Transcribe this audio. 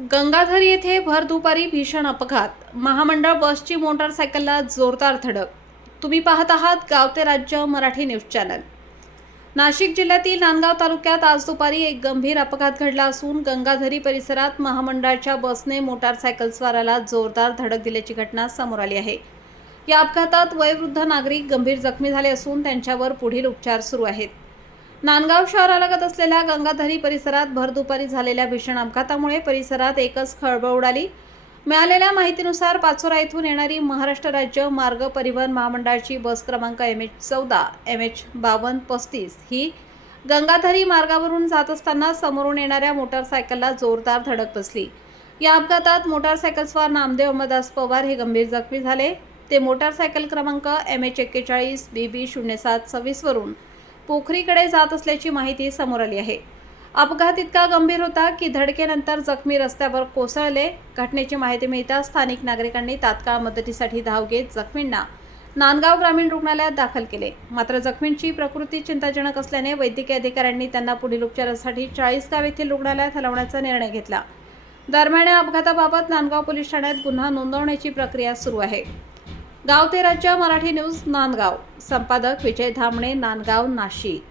गंगाधर येथे भर दुपारी भीषण अपघात. महामंडळ बसची मोटारसायकलला जोरदार धडक. तुम्ही पाहत आहात गाव ते राज्य मराठी न्यूज चॅनल. नाशिक जिल्ह्यातील नांदगाव तालुक्यात आज दुपारी एक गंभीर अपघात घडला असून गंगाधरी परिसरात महामंडळाच्या बसने मोटारसायकलस्वाराला जोरदार धडक दिल्याची घटना समोर आली आहे. या अपघातात वयोवृद्ध नागरिक गंभीर जखमी झाले असून त्यांच्यावर पुढील उपचार सुरू आहेत. नांदगाव शहरालगत असलेल्या गंगाधरी परिसरात भर दुपारी झालेल्या भीषण अपघातामुळे परिसरात एकच खळबळ उडाली. मिळालेल्या माहितीनुसार पाचोरा येथून येणारी महाराष्ट्र राज्य मार्ग परिवहन महामंडळाची बस क्रमांक MH14 MH5235 ही गंगाधरी मार्गावरून जात असताना समोरून येणाऱ्या मोटारसायकलला जोरदार धडक बसली. या अपघातात मोटारसायकलस्वार नामदेव अंबादास पवार हे गंभीर जखमी झाले. ते मोटारसायकल क्रमांक MH41 BB 0726 वरून पोखरीकडे जात असल्याची माहिती समोर आली आहे. अपघात इतका गंभीर होता की धडकेनंतर जखमी रस्त्यावर कोसळले. घटनेची माहिती मिळताच स्थानिक नागरिकांनी तात्काळ मदतीसाठी धाव घेत जखमींना नांदगाव ग्रामीण रुग्णालयात दाखल केले. मात्र जखमींची प्रकृती चिंताजनक असल्याने वैद्यकीय अधिकाऱ्यांनी त्यांना पुढील उपचारासाठी 40गाव येथील रुग्णालयात हलवण्याचा निर्णय घेतला. दरम्यान या अपघाताबाबत नांदगाव पोलीस ठाण्यात गुन्हा नोंदवण्याची प्रक्रिया सुरू आहे. गाव ते राज्य मराठी न्यूज नांदगाव. संपादक विजय धामणे, नांदगाव, नाशिक.